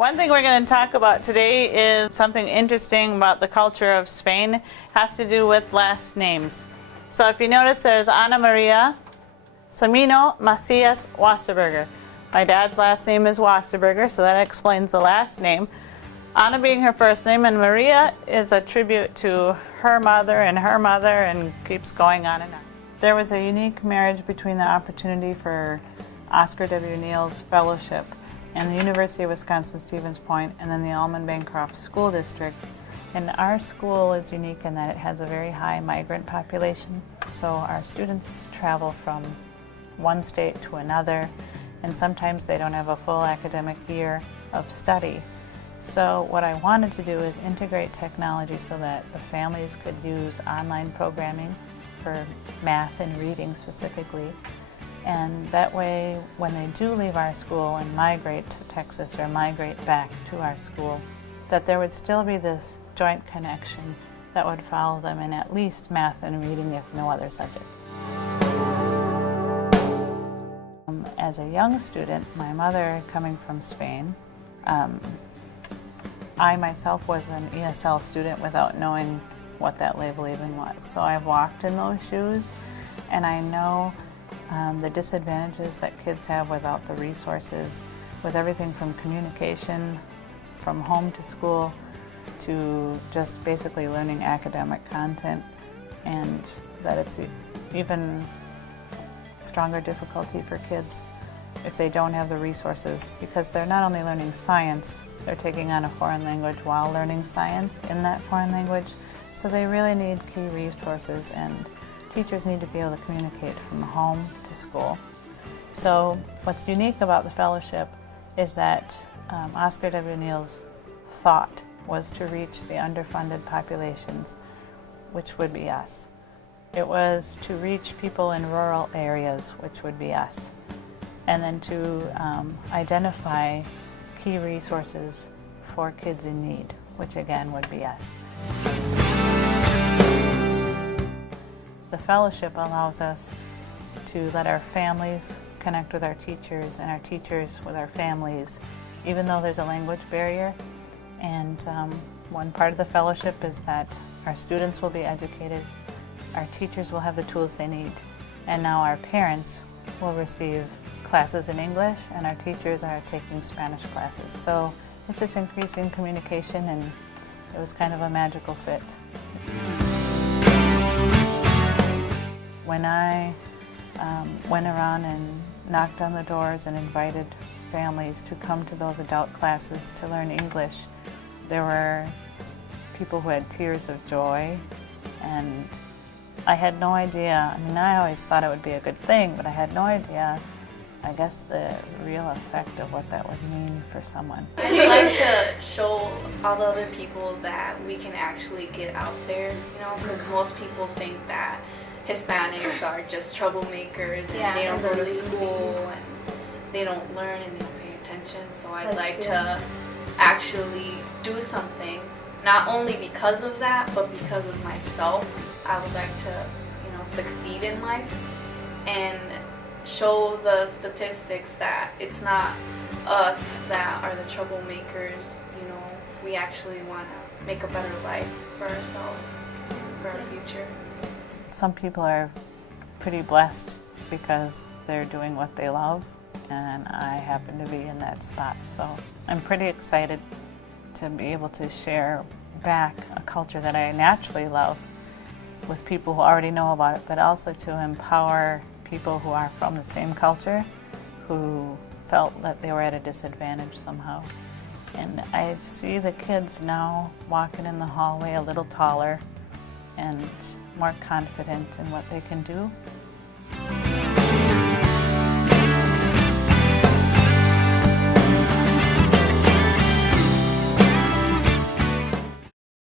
One thing we're going to talk about today is something interesting about the culture of Spain. It has to do with last names. So if you notice, there's Ana Maria Samino Macias Wasserberger. My dad's last name is Wasserberger, so that explains the last name. Ana being her first name, and Maria is a tribute to her mother and keeps going on and on. There was a unique marriage between the opportunity for Oscar W. Neale's Fellowship and the University of Wisconsin-Stevens Point, and then the Almond-Bancroft School District. And our school is unique in that it has a very high migrant population. So our students travel from one state to another, and sometimes they don't have a full academic year of study. So what I wanted to do is integrate technology so that the families could use online programming for math and reading specifically. And that way, when they do leave our school and migrate to Texas or migrate back to our school, that there would still be this joint connection that would follow them in at least math and reading, if no other subject. As a young student, my mother coming from Spain, I myself was an ESL student without knowing what that label even was. So I've walked in those shoes, and I know the disadvantages that kids have without the resources, with everything from communication, from home to school, to just basically learning academic content, and that it's even stronger difficulty for kids if they don't have the resources, because they're not only learning science, they're taking on a foreign language while learning science in that foreign language. So they really need key resources, and teachers need to be able to communicate from home to school. So what's unique about the fellowship is that Oscar W. Neale's thought was to reach the underfunded populations, which would be us. It was to reach people in rural areas, which would be us. And then to identify key resources for kids in need, which again would be us. The fellowship allows us to let our families connect with our teachers and our teachers with our families, even though there's a language barrier. And one part of the fellowship is that our students will be educated, our teachers will have the tools they need, and now our parents will receive classes in English, and our teachers are taking Spanish classes. So it's just increasing communication, and it was kind of a magical fit. When I went around and knocked on the doors and invited families to come to those adult classes to learn English, there were people who had tears of joy, and I had no idea. I mean, I always thought it would be a good thing, but I had no idea, I guess, the real effect of what that would mean for someone. I'd like to show all the other people that we can actually get out there, because most people think that Hispanics are just troublemakers and they don't go to school and they don't learn and they don't pay attention. So I'd like to actually do something, not only because of that, but because of myself. I would like to, succeed in life and show the statistics that it's not us that are the troublemakers. We actually want to make a better life for ourselves, for our future. Some people are pretty blessed because they're doing what they love, and I happen to be in that spot. So I'm pretty excited to be able to share back a culture that I naturally love with people who already know about it, but also to empower people who are from the same culture who felt that they were at a disadvantage somehow. And I see the kids now walking in the hallway a little taller and more confident in what they can do.